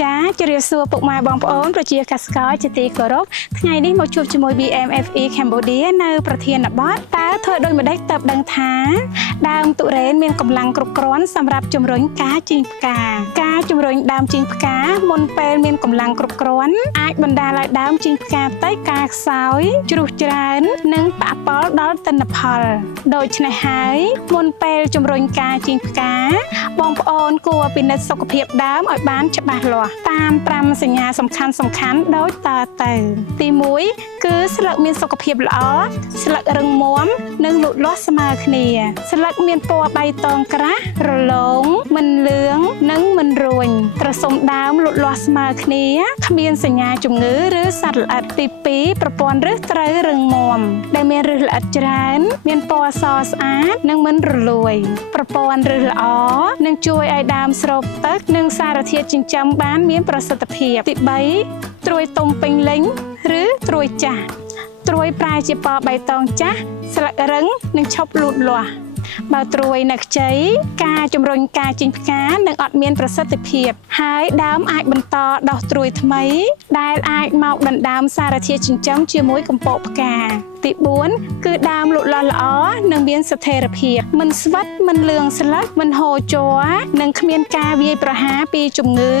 ចាជម្រាបសួរពុកម៉ែបងប្អូនប្រជាកសិករជាទីគោរពថ្ងៃនេះមកជួបជាមួយ BMFE Cambodia នៅប្រធានបទតើធ្វើដូចម្ដេចទើបដឹងថាដើមទុរេនមានកម្លាំងគ្រប់គ្រាន់សម្រាប់ជំរុញការជីងផ្កាការជំរុញដើមជីងផ្កាមុនពេលមានកម្លាំងគ្រប់គ្រាន់អាចបណ្ដាលឲ្យដើមជីងផ្កាផ្ទៃការខ្សោយជ្រុះច្រើននិងប៉ះពាល់ដល់ទិន្នផលដូច្នេះហើយមុនពេលជំរុញការជីងផ្កាបងប្អូនគួរពិនិត្យសុខភាពដើមឲ្យបានច្បាស់លាស់តាម5សញ្ញាសំខាន់ដូចតទៅទី1គឺស្លឹកមានសុខភាពល្អស្លឹករឹងមាំនិងលូតលាស់ស្មើគ្នាស្លឹកមានពណ៌បៃតងក្រាស់រលោងមិនលឿងនិងមិនរួញត្រសុំដើមលូតលាស់ស្មើគ្នាគ្មានសញ្ញាជំងឺឬសត្វល្អិតទី2ប្រព័ន្ធឫសត្រូវរឹងមាំដែលមានឫសល្អិតច្រើនមានពណ៌សស្អាតនិងមិនរលួយប្រព័ន្ធឫសល្អនឹងជួយឲ្យដើមស្រូបទឹកនិងសារធាតុចិញ្ចឹមបានមានប្រសិទ្ធភាពទី3ត្រួយទុំពេញលេញឬត្រួយចាស់ត្រួយប្រែជាពណ៌បៃតងចាស់ស្លឹករឹងនិងឈប់លូតលាស់បើត្រួយនៅខ្ចីការជំរុញការជីងផ្កានឹងអត់មានប្រសិទ្ធភាពហើយដើមអាចបន្តដោះត្រួយថ្មីដែលអាចមកដណ្ដើមសារធាតុចិញ្ចឹមជាមួយកំពកផ្កាទី4គឺដើមលូតលាស់ល្អនិងមានស្ថិរភាពមិនស្វិតមិនលឿងស្លឹកមិនហូរជ័រនិងគ្មានការវាយប្រហារពីជំងឺ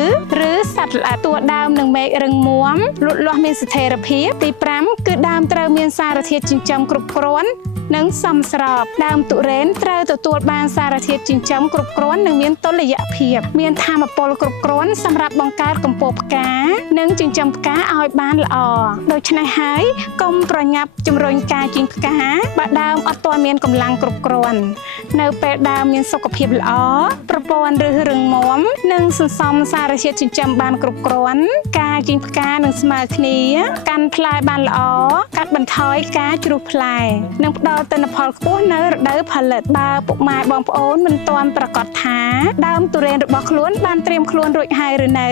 ឬសត្វល្អិតតួដើមនិងមែករឹងមាំលូតលាស់មានស្ថិរភាពទី5គឺដើមត្រូវមានសារធាតុចិញ្ចឹមគ្រប់គ្រាន់និងសមស្របដើមទុរេនត្រូវទទួលបានសារធាតុចិញ្ចឹមគ្រប់គ្រាន់និងមានតុល្យភាពមានថាមពលគ្រប់គ្រាន់សម្រាប់បង្កើតកំពកផ្កានិងចិញ្ចឹមផ្កាឲ្យបានល្អដូច្នេះហើយកុំប្រញាប់ជំរុញការជីងផ្កាបើដើមអត់ទាន់មានកម្លាំងគ្រប់គ្រាន់នៅពេលដើមមានសុខភាពល្អប្រព័ន្ធឫសរឹងមាំនិងសន្សំសារធាតុចិញ្ចឹមបានគ្រប់គ្រាន់ការជីងផ្កានឹងស្មើគ្នាកាន់ផ្លែបានល្អកាត់បន្ថយការជ្រុះផ្លែនិងផ្ដល់ទិន្នផលខ្ពស់នៅរដូវផលិតបើពុកម៉ែបងប្អូនមិនទាន់ប្រកាសថាដើមទុរេនរបស់ខ្លួនបានត្រៀមខ្លួនរួចហើយឬនៅ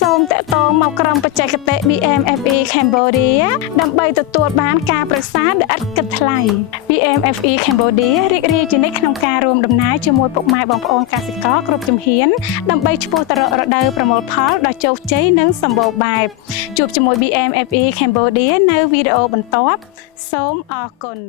សូមតាក់ទងមកក្រុមបច្ចេកទេស BMFE Cambodia ដើម្បីទទួលបានការប្រឹក្សាដោយឥតគិតថ្លៃ BMFE Cambodia រីករាយជានិច្ចក្នុងការរួមដំណើរជាមួយពុកម៉ែបងប្អូនកសិករគ្រប់ជំហានដើម្បីឆ្ពោះទៅរករដូវប្រមូលផលដ៏ជោគជ័យនិងសម្បូរបែបជួបជាមួយ BMFE Cambodia នៅវីដេអូបន្ទាប់សូមអរគុណ